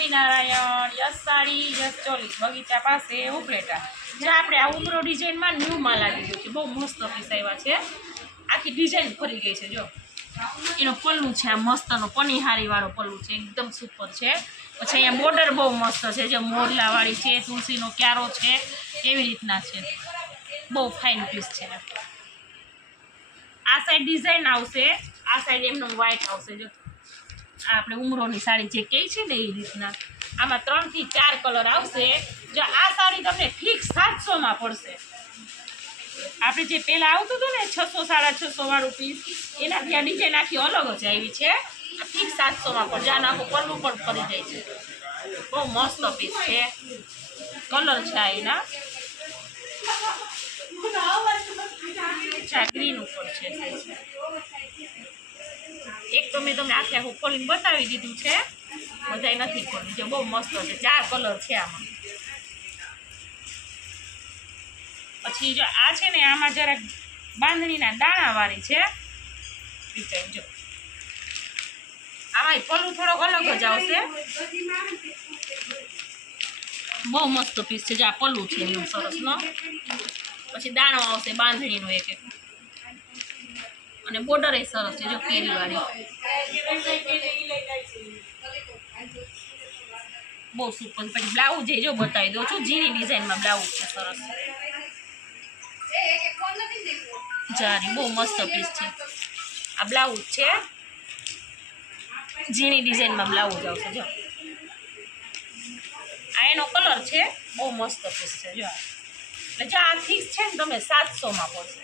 Swaminarayan. Yes sari, yes choli, બગીચા પાસે ઉપલેટા. જે આપણે આ ઉમરો ડિઝાઇનમાં ન્યૂ માલ આવી ગયો છે, બહુ મસ્ત પીસ આવ્યા છે. આખી ડિઝાઇન ફરી ગઈ છે. જો એનો પલ્લું છે, આ મસ્તનો પનીહારી વાળો પલ્લું છે, એકદમ સુપર છે. પછી અહીંયા બોર્ડર બહુ મસ્ત છે, જે મોરલાવાળી છે, તુલસીનો ક્યારો છે, એવી રીતના છે. બહુ ફાઇન પીસ છે. આ સાઈડ ડિઝાઇન આવશે, આ સાઈડ એમનો વ્હાઈટ આવશે. જો આપણે ઉમરોની સાડી જે કહે છે ને એ રીતના આમાં 3 થી 4 કલર આવશે. જો આ સાડી તમને ફિક્સ 700માં પડશે. આપણે જે પહેલાં આવતું હતું ને 600 650 વાળું પીસ, એનાથી આ ડિઝાઇન આખી અલગ જ આવી છે. આ ફિક્સ 700માં પડશે. આનું આખું પલ્લું પણ ફરી જાય છે. બહુ મસ્ત પીસ છે. કલર છે આ એના ગ્રીન ઉપર છે. એક તો મેં તમને આખે આખું ખોલીને બતાવી દીધું છે, બધાય નથી ખોલી. જો બહુ મસ્ત છે. 4 કલર છે આમાં. પછી જો આ છે ને, આમાં જરાક બાંધણીના દાણાવાળી છે ડિઝાઇન. જો આમાં પલ્લું થોડોક અલગ જ આવશે. બહુ મસ્ત પીસ છે. જે આ પલ્લું છે એનું સરસનો. પછી દાણો આવશે બાંધણીનો એક એક, અને બોર્ડર એ સરસ છે. જો કેરીવાળી બહુ સુપર. પછી બ્લાઉઝ એ જો બતાવી દઉં છું, જીની ડિઝાઇનમાં બ્લાઉઝ છે સરસ. જારી બહુ મસ્ત પીસ છે. આ બ્લાઉઝ છે, જીની ડિઝાઇનમાં બ્લાઉઝ આવશે. જો આ એનો કલર છે. બહુ મસ્ત પીસ છે. જો એટલે જો આ ફિક્સ છે ને, તમે 700માં પડશે.